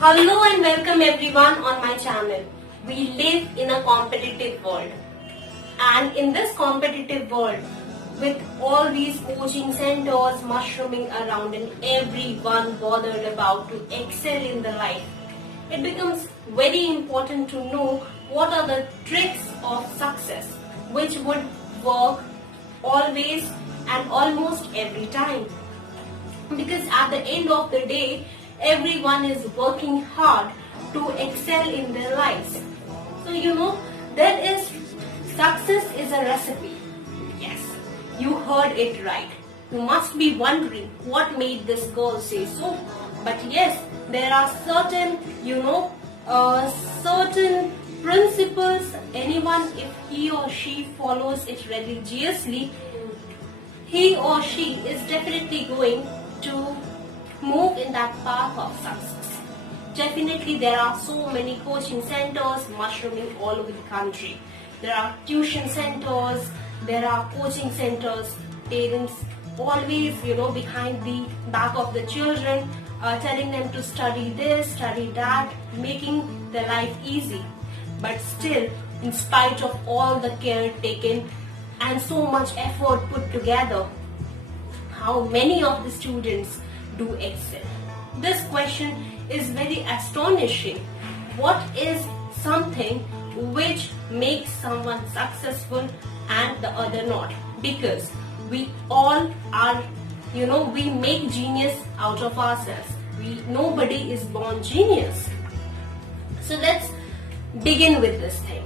Hello and welcome everyone on my channel. We live in a competitive world, and in this competitive world, with all these coaching centers mushrooming around and everyone bothered about to excel in the life, it becomes very important to know what are the tricks of success which would work always and almost every time. Because at the end of the day, everyone is working hard to excel in their lives. So there is success is a recipe. Yes, you heard it right. You must be wondering what made this girl say so. But yes, there are certain certain principles. Anyone, if he or she follows it religiously, he or she is definitely going to move in that path of success. Definitely there are so many coaching centers mushrooming all over the country. There are tuition centers, there are coaching centers, parents always, behind the back of the children, telling them to study this, study that, making their life easy. But still, in spite of all the care taken and so much effort put together, how many of the students do excel? This question is very astonishing. What is something which makes someone successful and the other not? Because we all are, we make genius out of ourselves. Nobody is born genius. So let's begin with this thing.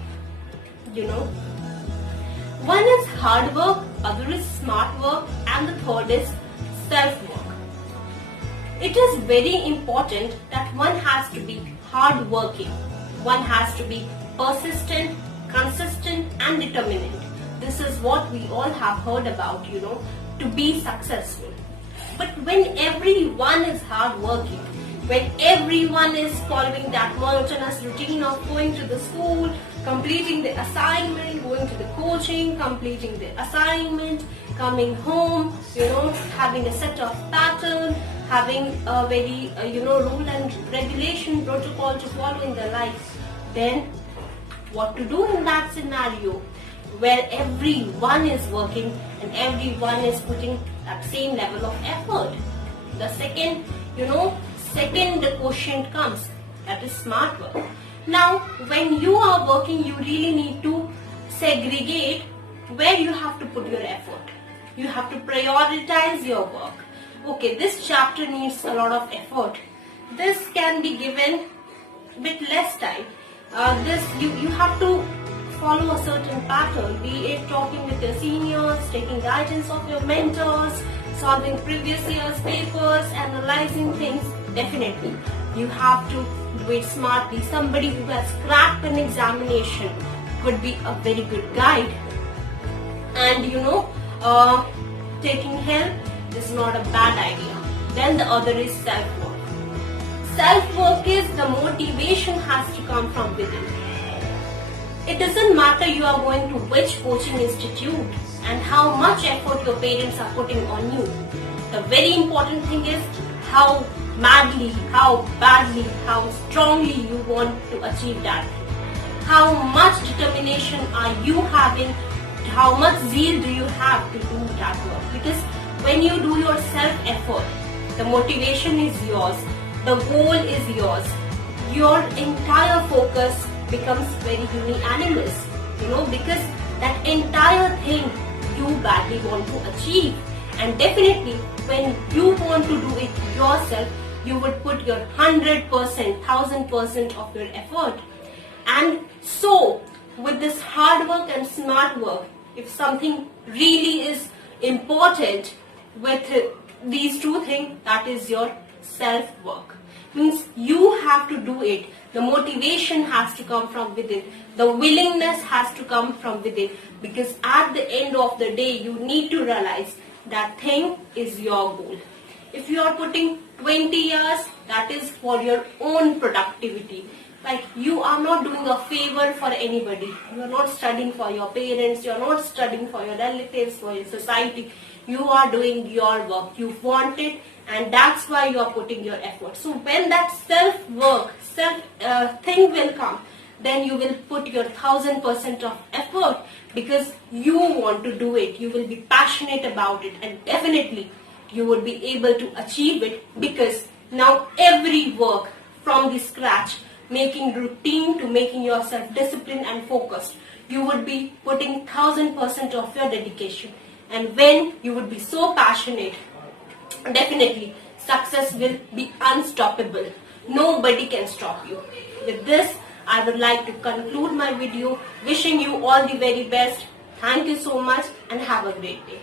One is hard work, other is smart work, and the third is self-work. It is very important that one has to be hard-working. One has to be persistent, consistent, and determined. This is what we all have heard about, to be successful. But when everyone is hard-working, when everyone is following that monotonous routine of going to the school, completing the assignment, going to the coaching, completing the assignment, coming home, having a set of pattern, having a very, rule and regulation protocol to follow in their life, then what to do in that scenario where everyone is working and everyone is putting that same level of effort? The second quotient comes, that is smart work. Now, when you are working, you really need to segregate where you have to put your effort. You have to prioritize your work. Okay, this chapter needs a lot of effort. This can be given with less time. You have to follow a certain pattern, be it talking with your seniors, taking guidance of your mentors, solving previous year's papers, analyzing things. Definitely, you have to do it smartly. Somebody who has cracked an examination could be a very good guide. And taking help is not a bad idea. Then the other is self-work. Self-work is the motivation has to come from within. It doesn't matter you are going to which coaching institute and how much effort your parents are putting on you. The very important thing is how madly, how badly, how strongly you want to achieve that. How much determination are you having? How much zeal do you have to do that work? Because when you do your self-effort, the motivation is yours, the goal is yours, your entire focus becomes very unanimous, because that entire thing you badly want to achieve. And definitely, when you want to do it yourself, you would put your 100%, 1000% of your effort. And so, with this hard work and smart work, if something really is important with these two things, that is your self-work. Means you have to do it. The motivation has to come from within. The willingness has to come from within. Because at the end of the day, you need to realize that thing is your goal. If you are putting 20 years, that is for your own productivity. Like, you are not doing a favor for anybody. You are not studying for your parents. You are not studying for your relatives, for your society. You are doing your work. You want it, and that's why you are putting your effort. So when that self work, self thing will come, then you will put your 1000% of effort because you want to do it. You will be passionate about it, and definitely you will be able to achieve it, because now every work from the scratch, making routine to making yourself disciplined and focused, you would be putting 1000% of your dedication. And when you would be so passionate, definitely success will be unstoppable. Nobody can stop you. With this, I would like to conclude my video, wishing you all the very best. Thank you so much and have a great day.